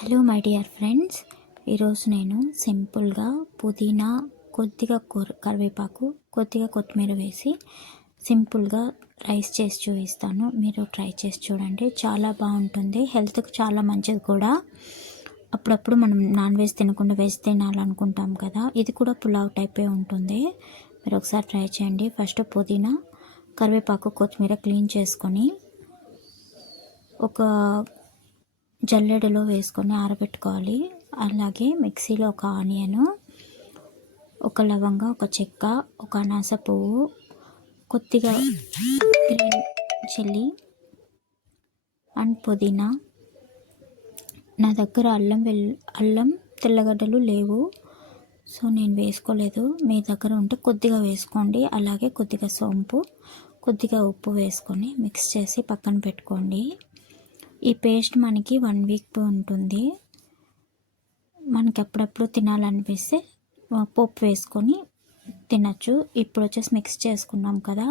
Hello my dear friends, ఈరోజు నేను సింపుల్గా పుదీనా, కొద్దిగా కరివేపాకు, కొద్దిగా కొత్తిమీర వేసి సింపుల్గా రైస్ చేసి చూపిస్తాను. మీరు ట్రై చేసి చూడండి, చాలా బాగుంటుంది. హెల్త్కి చాలా మంచిది కూడా. అప్పుడప్పుడు మనం నాన్ వెజ్ తినకుండా వెజ్ తినాలనుకుంటాం కదా, ఇది కూడా పులావ్ టైపే ఉంటుంది. మీరు ఒకసారి ట్రై చేయండి. ఫస్ట్ పుదీనా, కరివేపాకు, కొత్తిమీర క్లీన్ చేసుకొని ఒక జల్లెడలో వేసుకొని ఆరబెట్టుకోవాలి. అలాగే మిక్సీలో ఒక ఆనియను, ఒక లవంగ, ఒక చెక్క, ఒక అనాస పువ్వు, కొద్దిగా గ్రీన్ చిల్లీ అండ్ పుదీనా. నా దగ్గర అల్లం తెల్లగడ్డలు లేవు, సో నేను వేసుకోలేదు. మీ దగ్గర ఉంటే కొద్దిగా వేసుకోండి. అలాగే కొద్దిగా సోంపు, కొద్దిగా ఉప్పు వేసుకొని మిక్స్ చేసి పక్కన పెట్టుకోండి. ఈ పేస్ట్ మనకి 1 వీక్ ఉంటుంది. మనకి అప్పుడప్పుడు తినాలనిపిస్తే పోపు వేసుకొని తినచ్చు. ఇప్పుడు వచ్చేసి మిక్స్ చేసుకున్నాం కదా,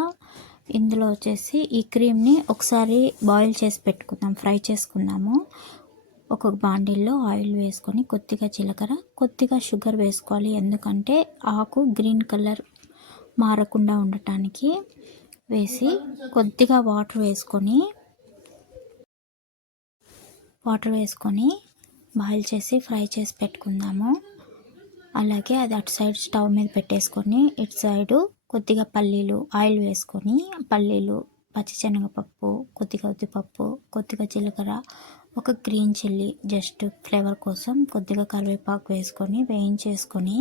ఇందులో వచ్చేసి ఈ క్రీమ్ని ఒకసారి బాయిల్ చేసి పెట్టుకుందాం, ఫ్రై చేసుకుందాము. ఒక బాండిల్లో ఆయిల్ వేసుకొని కొద్దిగా జీలకర్ర, కొద్దిగా షుగర్ వేసుకోవాలి. ఎందుకంటే ఆకు గ్రీన్ కలర్ మారకుండా ఉండటానికి వేసి కొద్దిగా వాటర్ వేసుకొని బాయిల్ చేసి ఫ్రై చేసి పెట్టుకుందాము. అలాగే అది అటు సైడ్ స్టవ్ మీద పెట్టేసుకొని ఇటు సైడు కొద్దిగా పల్లీలు ఆయిల్ వేసుకొని పల్లీలు, పచ్చిశనగపప్పు, కొద్దిగా ఉద్దిపప్పు, కొద్దిగా జీలకర్ర, ఒక గ్రీన్ చిల్లీ జస్ట్ ఫ్లేవర్ కోసం, కొద్దిగా కరివేపాకు వేసుకొని వేయించేసుకొని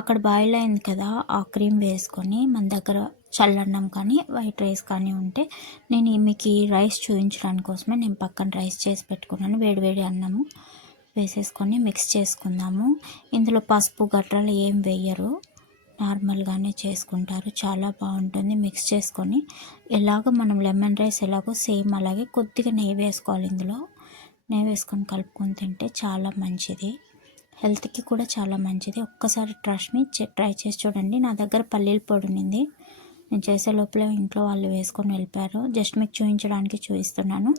అక్కడ బాయిల్ అయింది కదా, ఆ క్రీమ్ వేసుకొని మన దగ్గర చల్లన్నం కానీ వైట్ రైస్ కానీ ఉంటే, నేను మీకు ఈ రైస్ చూపించడానికి కోసమే నేను పక్కన రైస్ చేసి పెట్టుకున్నాను. వేడివేడి అన్నము వేసేసుకొని మిక్స్ చేసుకుందాము. ఇందులో పసుపు గట్రాలు ఏం వేయరు, నార్మల్గానే చేసుకుంటారు. చాలా బాగుంటుంది. మిక్స్ చేసుకొని ఎలాగో మనం లెమన్ రైస్ ఎలాగో సేమ్ అలాగే కొద్దిగా నెయ్యి వేసుకోవాలి. ఇందులో నెయ్యి వేసుకొని కలుపుకొని తింటే చాలా మంచిది, హెల్త్కి కూడా చాలా మంచిది. ఒక్కసారి ట్రై చేసి చూడండి. నా దగ్గర పల్లీల పొడి ఉంది, నేను చేసే లోపల ఇంట్లో వాళ్ళు వేసుకొని వెళ్ళిపోయారు. జస్ట్ మీకు చూపించడానికి చూపిస్తున్నాను.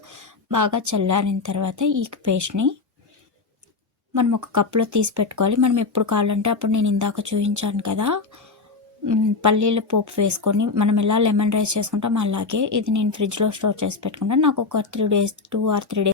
బాగా చల్లారిన తర్వాత ఈ పేస్ట్ని మనం ఒక కప్లో తీసి పెట్టుకోవాలి. మనం ఎప్పుడు కావాలంటే అప్పుడు, నేను ఇందాక చూపించాను కదా పల్లీల పోపు వేసుకొని మనం ఎలా లెమన్ రైస్ చేసుకుంటాం అలాగే ఇది నేను ఫ్రిడ్జ్లో స్టోర్ చేసి పెట్టుకుంటాను. నాకు ఒక 2 or 3 days